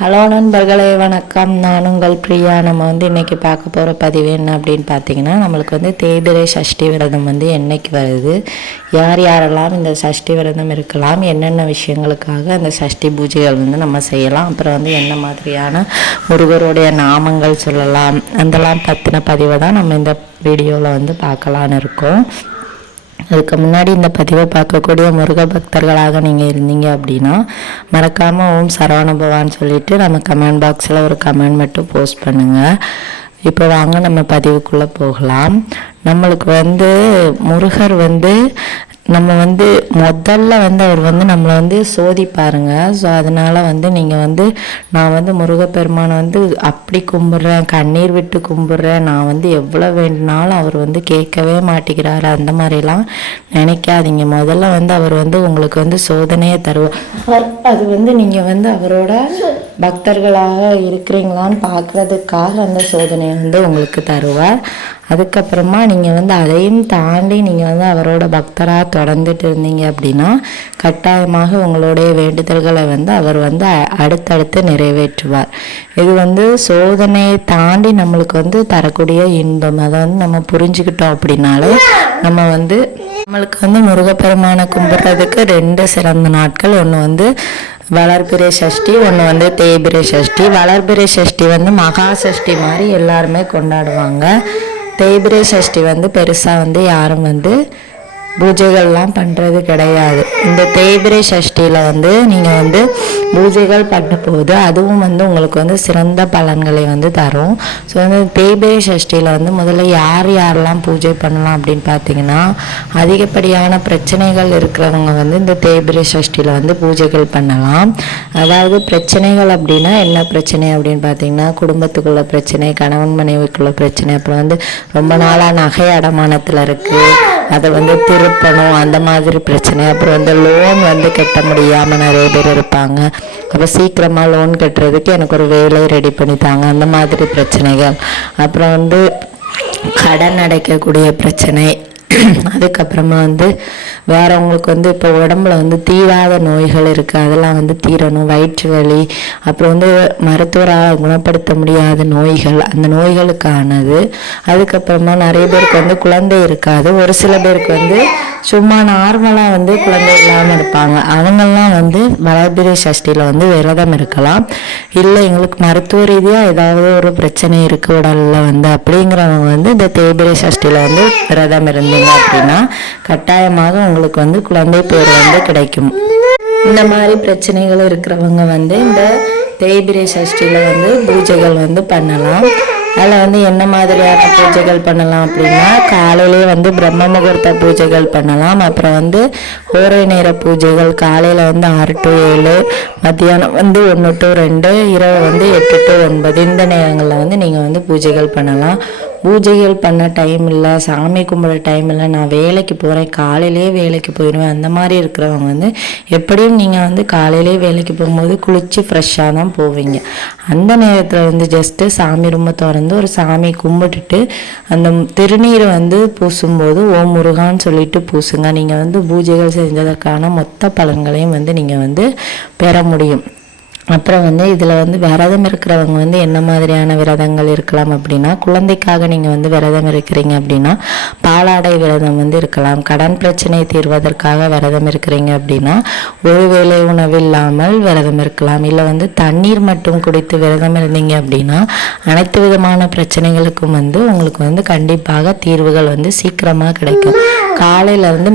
Hello நண்பர்களே, வணக்கம். நான் உங்கள் பிரியா. நம்ம இன்றைக்கி பார்க்க போகிற பதிவு என்ன அப்படின்னு பார்த்தீங்கன்னா, நம்மளுக்கு தேய்பிறை சஷ்டி விரதம் என்றைக்கு வருது, யார் யாரெல்லாம் இந்த சஷ்டி விரதம் இருக்கலாம், என்னென்ன விஷயங்களுக்காக அந்த சஷ்டி பூஜைகள் நம்ம செய்யலாம், அப்புறம் என்ன மாதிரியான முருகருடைய நாமங்கள் சொல்லலாம், அதெல்லாம் பற்றின பதிவை தான் நம்ம இந்த வீடியோவில் பார்க்கலான்னு இருக்கோம். அதுக்கு முன்னாடி இந்த பதிவை பார்க்கக்கூடிய முருக பக்தர்களாக நீங்கள் இருந்தீங்க அப்படின்னா மறக்காமல் ஓம் சரவண பவான்னு சொல்லிவிட்டு நம்ம கமெண்ட் பாக்ஸில் ஒரு கமெண்ட் மட்டும் போஸ்ட் பண்ணுங்கள். இப்போ வாங்க நம்ம பதிவுக்குள்ளே போகலாம். நம்மளுக்கு முருகர் நம்ம முதல்ல அவர் நம்மளை சோதிப்பாருங்க. ஸோ அதனால் நீங்கள் நான் முருகப்பெருமானை அப்படி கும்பிட்றேன், கண்ணீர் விட்டு கும்பிட்றேன், நான் எவ்வளோ வேண்டுனாலும் அவர் கேட்கவே மாட்டேங்கிறாரு, அந்த மாதிரிலாம் நினைக்காதீங்க. முதல்ல அவர் உங்களுக்கு சோதனையை தருவார். அது நீங்கள் அவரோட பக்தர்களாக இருக்கிறீங்களான்னு பார்க்குறதுக்காக அந்த சோதனையை உங்களுக்கு தருவார். அதுக்கப்புறமா நீங்கள் அதையும் தாண்டி நீங்கள் அவரோட பக்தராக தொடர்ந்துட்டு இருந்தீங்க அப்படின்னா கட்டாயமாக உங்களுடைய வேண்டுதல்களை அவர் அடுத்தடுத்து நிறைவேற்றுவார். இது சோதனையை தாண்டி நம்மளுக்கு தரக்கூடிய இன்பம். அதை நம்ம புரிஞ்சுக்கிட்டோம் அப்படின்னாலே நம்ம நம்மளுக்கு முருகப்பெருமானை கும்பிட்றதுக்கு 2 சிறந்த நாட்கள். ஒன்று வளர்பிறை சஷ்டி, ஒன்று தேய்பிறை சஷ்டி. வளர்பிறை சஷ்டி மகா சஷ்டி மாதிரி எல்லாருமே கொண்டாடுவாங்க. தேய்பிறை சஷ்டி பெருசாக யாரும் பூஜைகள்லாம் பண்ணுறது கிடையாது. இந்த தேய்பிறை சஷ்டியில் நீங்கள் பூஜைகள் பண்ண போது அதுவும் உங்களுக்கு சிறந்த பலன்களை தரும். ஸோ தேய்பிறை சஷ்டியில் முதல்ல யாரெல்லாம் பூஜை பண்ணலாம் அப்படின்னு பார்த்தீங்கன்னா, அதிகப்படியான பிரச்சனைகள் இருக்கிறவங்க இந்த தேய்பிறை சஷ்டியில் பூஜைகள் பண்ணலாம். அதாவது பிரச்சனைகள் அப்படின்னா என்ன பிரச்சனை அப்படின்னு பார்த்தீங்கன்னா, குடும்பத்துக்குள்ள பிரச்சனை, கணவன் மனைவிக்குள்ள பிரச்சனை, அப்புறம் ரொம்ப நாளாக நகை அடமானத்தில் இருக்குது, அதை திருப்பணும், அந்த மாதிரி பிரச்சனை. அப்புறம் லோன் கட்ட முடியாமல் நிறைய பேர் இருப்பாங்க. அப்போ சீக்கிரமாக லோன் கட்டுறதுக்கு எனக்கு ஒரு வேலை ரெடி பண்ணித்தாங்க, அந்த மாதிரி பிரச்சனைகள். அப்புறம் கடன் அடைக்கக்கூடிய பிரச்சனை. அதுக்கப்புறமா வேறவங்களுக்கு இப்போ உடம்புல தீராத நோய்கள் இருக்குது, அதெல்லாம் தீரணும். வயிற்று வலி, அப்புறம் மருத்துவரால் குணப்படுத்த முடியாத நோய்கள், அந்த நோய்களுக்கானது. அதுக்கப்புறமா நிறைய பேருக்கு குழந்தை இருக்காது. ஒரு சில பேருக்கு சும்மா நார்மலாக குழந்தை இல்லாமல் இருப்பாங்க. அவங்கெல்லாம் வளர்பிறை சஷ்டியில் விரதம் இருக்கலாம். இல்லை எங்களுக்கு மருத்துவ ரீதியாக ஏதாவது ஒரு பிரச்சனை இருக்குது உடலில் அப்படிங்கிறவங்க இந்த தேய்பிறை சஷ்டியில் விரதம் இருந்தீங்க அப்படின்னா கட்டாயமாக உங்களுக்கு குழந்தை பேர் கிடைக்கும். இந்த மாதிரி பிரச்சனைகள் இருக்கிறவங்க இந்த தேய்பிறை சஷ்டியில் பூஜைகள் பண்ணலாம். அதில் என்ன மாதிரியான பூஜைகள் பண்ணலாம் அப்படின்னா, காலையிலே பிரம்ம முகூர்த்த பூஜைகள் பண்ணலாம். அப்புறம் ஓரை நேர பூஜைகள் காலையில் 6 to 7, மத்தியானம் 1 to 2, இரவு 8 to 9, இந்த நேரங்களில் நீங்கள் பூஜைகள் பண்ணலாம். பூஜைகள் பண்ண டைம் இல்லை, சாமி கும்பிட டைம் இல்லை, நான் வேலைக்கு போகிறேன், காலையிலே வேலைக்கு போயிடுவேன், அந்த மாதிரி இருக்கிறவங்க எப்படியும் நீங்கள் காலையிலே வேலைக்கு போகும்போது குளித்து ஃப்ரெஷ்ஷாக தான் போவீங்க. அந்த நேரத்தில் ஜஸ்ட்டு சாமி ரூமை திறந்து ஒரு சாமி கும்பிட்டுட்டு அந்த திருநீரை பூசும்போது ஓம் முருகான்னு சொல்லிட்டு பூசுங்க. நீங்கள் பூஜைகள் செஞ்சதற்கான மொத்த பலன்களையும் நீங்கள் பெற முடியும். அப்புறம் இதில் விரதம் இருக்கிறவங்க என்ன மாதிரியான விரதங்கள் இருக்கலாம் அப்படின்னா, குழந்தைக்காக நீங்கள் விரதம் இருக்கிறீங்க அப்படின்னா பாலாடை விரதம் இருக்கலாம். கடன் பிரச்சனை தீர்வதற்காக விரதம் இருக்கிறீங்க அப்படின்னா ஒரு வேளை உணவு இல்லாமல் விரதம் இருக்கலாம். இல்லை தண்ணீர் மட்டும் குடித்து விரதம் இருந்தீங்க அப்படின்னா அனைத்து விதமான பிரச்சனைகளுக்கும் உங்களுக்கு கண்டிப்பாக தீர்வுகள் சீக்கிரமாக கிடைக்கும். காலையிலேருந்து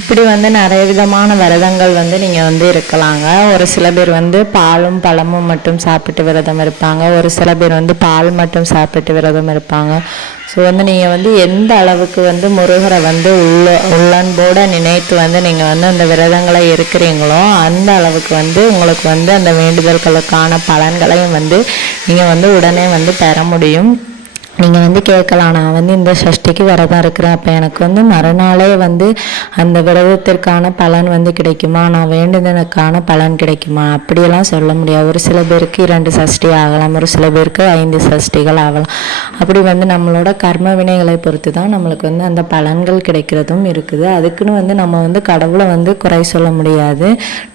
இப்படி நிறைய விதமான விரதங்கள் நீங்கள் இருக்கலாங்க. ஒரு சில பேர் பாலும் பழமும் மட்டும் சாப்பிட்டு விரதம் இருப்பாங்க. ஒரு சில பேர் பால் மட்டும் சாப்பிட்டு விரதம் இருப்பாங்க. ஸோ நீங்கள் எந்த அளவுக்கு முருகரை உள்ளன்போடு நினைத்து நீங்கள் அந்த விரதங்களை இருக்கிறீங்களோ அந்த அளவுக்கு உங்களுக்கு அந்த வேண்டுதல்களுக்கான பலன்களையும் நீங்கள் உடனே பெற முடியும். நீங்கள் வந்து கேட்கலாம், நான் வந்து இந்த சஷ்டிக்கு விரதம் இருக்கிறேன், அப்போ எனக்கு வந்து மறுநாளே வந்து அந்த விரதத்திற்கான பலன் வந்து கிடைக்குமா, நான் வேண்டுதலுக்கான பலன் கிடைக்குமா? அப்படியெல்லாம் சொல்ல முடியாது. ஒரு சில பேருக்கு 2 சஷ்டி ஆகலாம், ஒரு சில பேருக்கு 5 சஷ்டிகள் ஆகலாம். அப்படி வந்து நம்மளோட கர்ம வினைகளை பொறுத்து தான் நம்மளுக்கு வந்து அந்த பலன்கள் கிடைக்கிறதும் இருக்குது. அதுக்குன்னு வந்து நம்ம வந்து கடவுளை வந்து குறை சொல்ல முடியாது.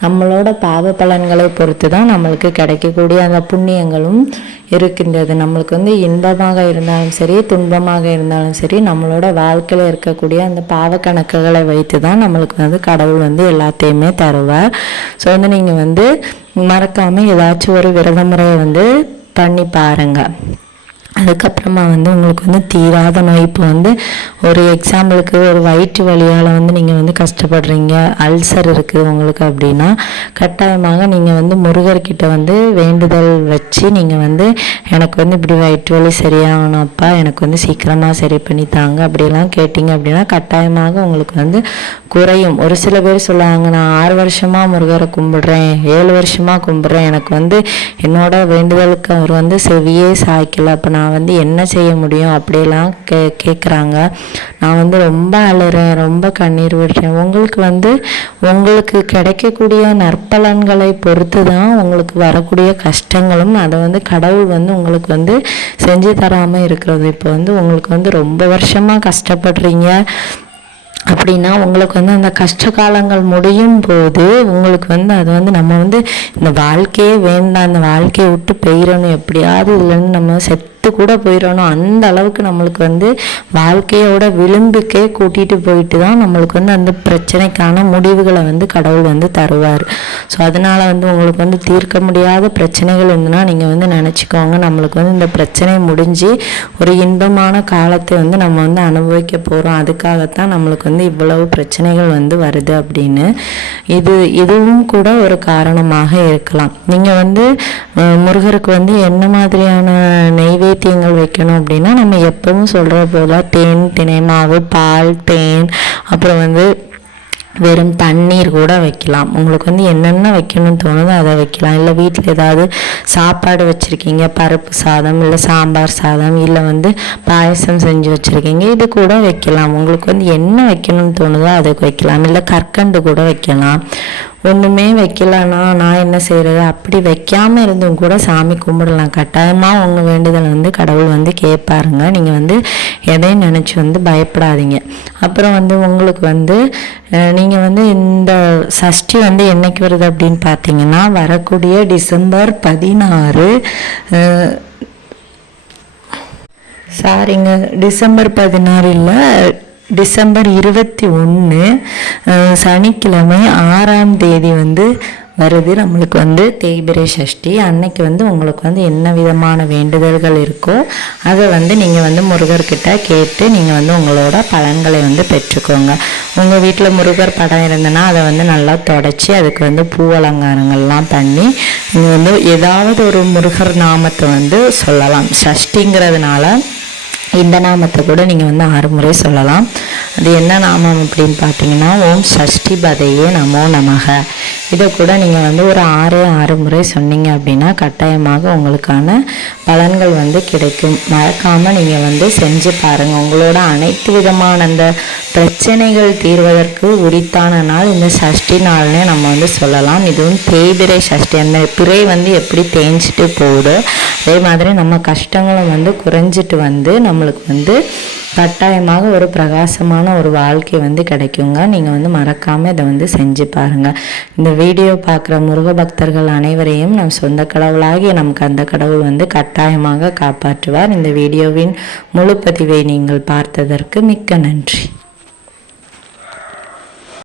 நம்மளோட பாவ பலன்களை பொறுத்து தான் நம்மளுக்கு கிடைக்கக்கூடிய அந்த புண்ணியங்களும் இருக்கின்றது. நம்மளுக்கு வந்து இன்பமாக இருந்தாலும் சரி, துன்பமாக இருந்தாலும் சரி, நம்மளோட வாழ்க்கையில் இருக்கக்கூடிய அந்த பாவ கணக்குகளை வைத்து தான் நம்மளுக்கு வந்து கடவுள் வந்து எல்லாத்தையுமே தருவார். ஸோ வந்து நீங்கள் வந்து மறக்காமல் ஏதாச்சும் ஒரு விரத முறையை வந்து பண்ணி பாருங்கள். அதுக்கப்புறமா வந்து உங்களுக்கு வந்து தீராத நோய், இப்போ வந்து ஒரு எக்ஸாம்பிளுக்கு ஒரு வயிற்று வலியால் வந்து நீங்கள் வந்து கஷ்டப்படுறீங்க, அல்சர் இருக்குது உங்களுக்கு அப்படின்னா, கட்டாயமாக நீங்கள் வந்து முருகர்கிட்ட வந்து வேண்டுதல் வச்சு நீங்கள் வந்து எனக்கு வந்து இப்படி வயிற்று வலி சரியாகணும்ப்பா, எனக்கு வந்து சீக்கிரமாக சரி பண்ணி தாங்க அப்படிலாம் கேட்டிங்க அப்படின்னா கட்டாயமாக உங்களுக்கு வந்து குறையும். ஒரு சில பேர் சொல்லுவாங்க, நான் 6 வருஷமாக முருகரை கும்பிடுறேன், 7 வருஷமாக கும்பிட்றேன், எனக்கு வந்து என்னோட வேண்டுதலுக்கு அவர் வந்து செவியே சாய்க்கல, அப்போ நான் வந்து என்ன செய்ய முடியும் அப்படிலாம் கேட்குறாங்க. நான் வந்து ரொம்ப அழுறேன், ரொம்ப கண்ணீர் விடுறேன். உங்களுக்கு வந்து உங்களுக்கு கிடைக்கக்கூடிய நற்பலன்களை பொறுத்து தான் உங்களுக்கு வரக்கூடிய கஷ்டங்களும் அதை வந்து கடவுள் வந்து உங்களுக்கு வந்து செஞ்சு தராமல் இருக்கிறது. இப்போ வந்து உங்களுக்கு வந்து ரொம்ப வருஷமாக கஷ்டப்படுறீங்க அப்படின்னா உங்களுக்கு வந்து அந்த கஷ்ட காலங்கள் முடியும் போது உங்களுக்கு வந்து அது வந்து நம்ம வந்து இந்த வாழ்க்கையே வேண்டாம், இந்த வாழ்க்கையை விட்டு போயிடணும், எப்படியாவது இல்லைன்னு நம்ம கூட போயிடணும், அந்த அளவுக்கு நம்மளுக்கு வந்து வாழ்க்கையோட விளிம்புக்கே கூட்டிகிட்டு போயிட்டு தான் நம்மளுக்கு வந்து அந்த பிரச்சனைக்கான முடிவுகளை வந்து கடவுள் வந்து தருவார். ஸோ அதனால் வந்து உங்களுக்கு வந்து தீர்க்க முடியாத பிரச்சனைகள் இருந்துன்னா நீங்கள் வந்து நினச்சிக்கோங்க, நம்மளுக்கு வந்து இந்த பிரச்சனை முடிஞ்சு ஒரு இன்பமான காலத்தை வந்து நம்ம வந்து அனுபவிக்க போகிறோம், அதுக்காகத்தான் நம்மளுக்கு வந்து இவ்வளவு பிரச்சனைகள் வந்து வருது அப்படின்னு. இதுவும் கூட ஒரு காரணமாக இருக்கலாம். நீங்கள் வந்து முருகருக்கு வந்து என்ன மாதிரியான நைவேத்தியங்கள் வைக்கணும் அப்படின்னா, நம்ம எப்பவும் சொல்கிற போல தேன், தினை மாவு, பால், தேன், அப்புறம் வந்து வெறும் தண்ணீர் கூட வைக்கலாம். உங்களுக்கு வந்து என்னென்ன வைக்கணும்னு தோணுதோ அதை வைக்கலாம். இல்லை வீட்டில் ஏதாவது சாப்பாடு வச்சுருக்கீங்க, பருப்பு சாதம் இல்லை சாம்பார் சாதம் இல்லை வந்து பாயசம் செஞ்சு வச்சுருக்கீங்க, இது கூட வைக்கலாம். உங்களுக்கு வந்து என்ன வைக்கணும்னு தோணுதோ அதுக்கு வைக்கலாம். இல்லை கற்கண்டு கூட வைக்கலாம். ஒன்றுமே வைக்கலன்னா நான் என்ன செய்கிறது, அப்படி வைக்காமல் இருந்தும் கூட சாமி கும்பிடலாம். கட்டாயமாக உங்கள் வேண்டுதல் வந்து கடவுள் வந்து கேட்பாருங்க. நீங்கள் வந்து எதையும் நினச்சி வந்து பயப்படாதீங்க. அப்புறம் வந்து உங்களுக்கு வந்து நீங்கள் வந்து இந்த சஷ்டி வந்து என்னைக்கு வருது அப்படின்னு பார்த்தீங்கன்னா, வரக்கூடிய டிசம்பர் 16 டிசம்பர் 16 இல்லை, டிசம்பர் 21 சனிக்கிழமை 6ஆம் தேதி வந்து வருது நம்மளுக்கு வந்து தேய்பிரை சஷ்டி. அன்னைக்கு வந்து உங்களுக்கு வந்து என்ன விதமான வேண்டுதல்கள் இருக்கோ அதை வந்து நீங்கள் வந்து முருகர்கிட்ட கேட்டு நீங்கள் வந்து உங்களோட பலன்களை வந்து பெற்றுக்கோங்க. உங்கள் வீட்டில் முருகர் படம் இருந்ததுன்னா அதை வந்து நல்லா தொடச்சி அதுக்கு வந்து பூ அலங்காரங்கள்லாம் பண்ணி நீங்கள் வந்து ஏதாவது ஒரு முருகர் நாமத்தை வந்து சொல்லலாம். சஷ்டிங்கிறதுனால இந்த நாமத்தை கூட நீங்கள் வந்து 6 முறை சொல்லலாம். அது என்ன நாமம் அப்படின்னு பார்த்தீங்கன்னா, ஓம் சஷ்டி பதையே நமோ நமக. இதை கூட நீங்கள் வந்து ஒரு 6 முறை சொன்னீங்க அப்படின்னா கட்டாயமாக உங்களுக்கான பலன்கள் வந்து கிடைக்கும். மறக்காமல் நீங்கள் வந்து செஞ்சு பாருங்கள். உங்களோட அனைத்து விதமான அந்த பிரச்சனைகள் தீர்வதற்கு உரித்தான நாள் இந்த சஷ்டி நாள்னே நம்ம வந்து சொல்லலாம். இதுவும் தேய்பிரை சஷ்டி. அந்த பிறை வந்து எப்படி தேய்ஞ்சிட்டு போகுதோ அதே மாதிரி நம்ம கஷ்டங்களும் வந்து குறைஞ்சிட்டு வந்து நம்மளுக்கு வந்து கட்டாயமாக ஒரு பிரகாசமான ஒரு வாழ்க்கை வந்து கிடைக்குங்க. நீங்கள் வந்து மறக்காமல் இதை வந்து செஞ்சு பாருங்கள். இந்த வீடியோ பார்க்குற முருக பக்தர்கள் அனைவரையும் நம் சொந்த கடவுளாகிய நமக்கு அந்த கடவுள் வந்து கட்டாயமாக காப்பாற்றுவார். இந்த வீடியோவின் முழு பதிவை நீங்கள் பார்த்ததற்கு மிக்க நன்றி.